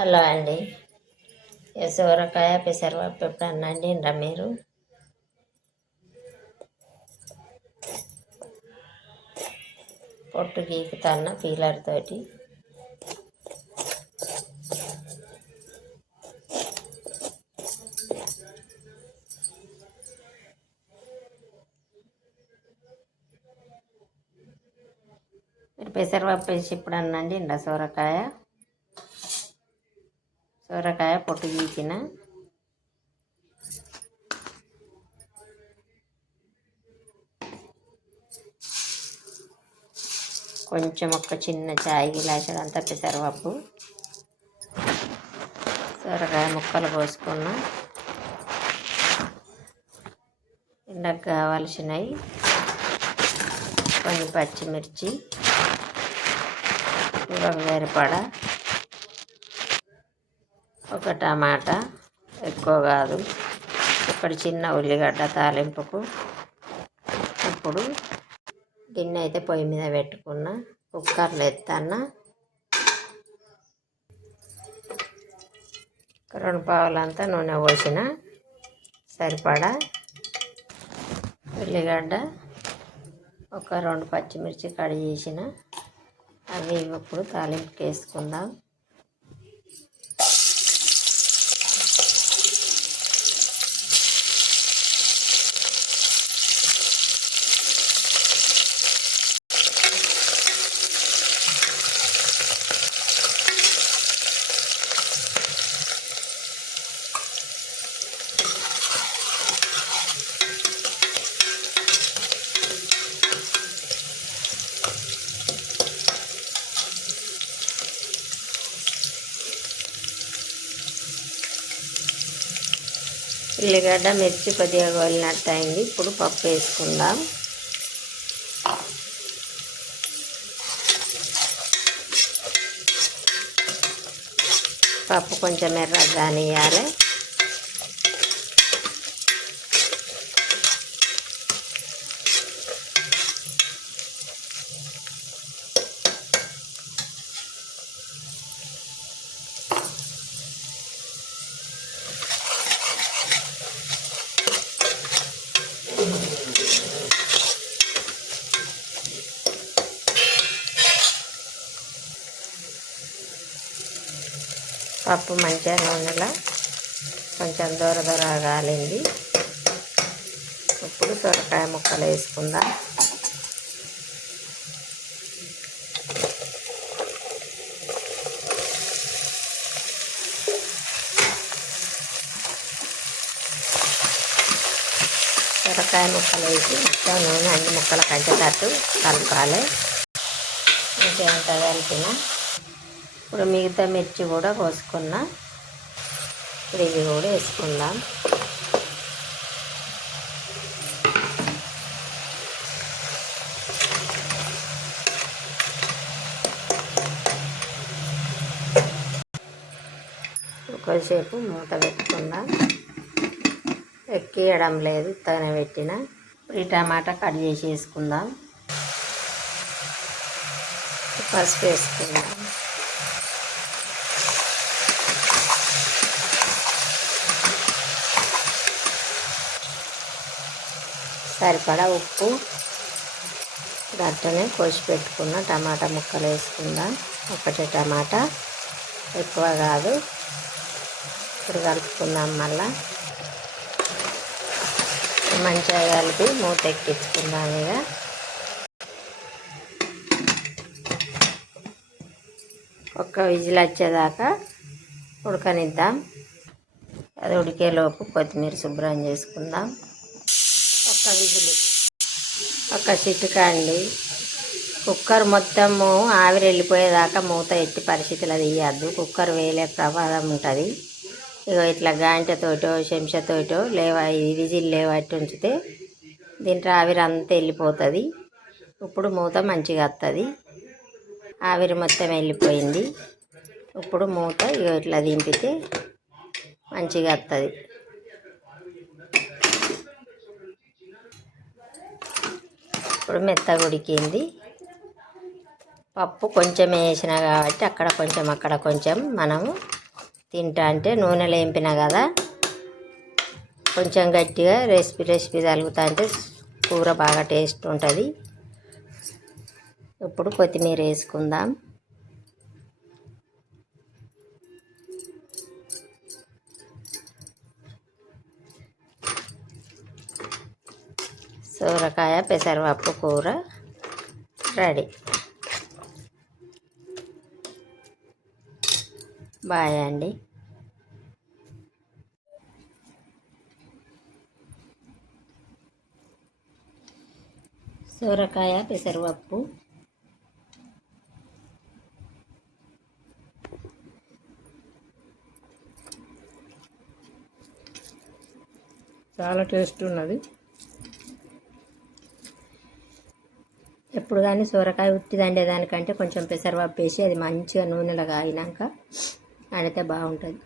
Hello అండి. సోరకాయ పెసరపప్పు ఎప్పుడన్నా వండినరా మీరు? పొట్టు గీకుతాన్న పీలర్ తోటి. మీరు పెసరపప్పు వేసి ఎప్పుడన్నా వండినరా సోరకాయ పొట్టు గీకిన కొంచెం ఒక చిన్న చాయ్ గిలాసుడంతా పెసరపప్పు, సొరకాయ ముక్కలు కోసుకున్న, ఇందాక కావాల్సినవి కొన్ని పచ్చిమిర్చి, కూరకు సరిపడా ఒక టమాటా, ఎక్కువ కాదు, ఒకటి చిన్న ఉల్లిగడ్డ తాలింపుకు. ఇప్పుడు గిన్నె అయితే పొయ్యి మీద పెట్టుకున్న, కుక్కర్లో ఎత్తన్న. 2 పావులంతా నూనె పోసిన, సరిపడా ఉల్లిగడ్డ, ఒక 2 పచ్చిమిర్చి కడిగి చేసిన, అవి ఇప్పుడు తాలింపుకి వేసుకుందాం. ఉల్లిగడ్డ మిర్చి కొద్దిగా గోలినట్టు అయింది. ఇప్పుడు పప్పు వేసుకుందాం. పప్పు కొంచెం ఎర్రగా కానియాలి. పప్పు మంచిగా నూనెలో కొంచెం దూర కాలింది. ఇప్పుడు సొరకాయ ముక్కలు వేసుకుందాం. సొరకాయ ముక్కలు వేసి మొత్తం నూనె అన్ని ముక్కలు కంచేటట్టు కలపాలి. మంచిగా అంతా కలిపిన ఇప్పుడు మిగతా మిర్చి కూడా కోసుకున్న, ఇప్పుడు ఇవి కూడా వేసుకుందాం. కొద్దిసేపు మూత పెట్టుకుందాం. ఎక్కియడం లేదు, తగిన పెట్టిన. ఈ టమాటా కట్ చేసి వేసుకుందాం. పసుపు వేసుకుందాం. సరిపడా ఉప్పు, గట్టనే కోసి పెట్టుకున్న టమాటా ముక్కలు వేసుకుందాం. ఒకటే టమాటా, ఎక్కువ కాదు. ఇప్పుడు కలుపుకుందాం. మళ్ళా మంచిగా కలిపి మూత ఎక్కించుకుందాం. ఇక ఒక్క విజిల్ వచ్చేదాకా ఉడకనిద్దాం. అది ఉడికేలోపు కొత్తిమీర శుభ్రం చేసుకుందాం. ఒక్క విజిల్, ఒక చిటికా అండి. కుక్కర్ మొత్తము ఆవిరి వెళ్ళిపోయేదాకా మూత ఎత్తి పరిస్థితులు తీయద్దు. కుక్కర్ వేలే ప్రమాదం ఉంటుంది. ఇక ఇట్లా గాంటతోటో చెంచాతోటో విజిల్ లేవట్టి ఉంచితే దీంట్లో ఆవిరి అంతా వెళ్ళిపోతుంది. ఇప్పుడు మూత మంచిగా వస్తుంది. ఆవిరి మొత్తం వెళ్ళిపోయింది. ఇప్పుడు మూత ఇట్లా దింపితే మంచిగా వస్తుంది. ఇప్పుడు మెత్తగా ఉడికింది. పప్పు కొంచెం వేసిన కాబట్టి అక్కడ కొంచెం మనము తింటా అంటే నూనెలో వేంపినా కదా కొంచెం గట్టిగా రెసిపీ తగులుతా అంటే కూర బాగా టేస్ట్ ఉంటుంది. ఇప్పుడు కొత్తిమీర వేసుకుందాం. సోరకాయ పెసరపప్పు కూర రెడీ. బాయ్ అండి. సోరకాయ పెసరపప్పు చాలా టేస్ట్ ఉన్నది. ఎప్పుడు కానీ సొరకాయ ఉట్టిది వండేదానికంటే కొంచెం పెసరపప్పు వేసి అది మంచిగా నూనెలో కాగినాక వండితే బాగుంటుంది.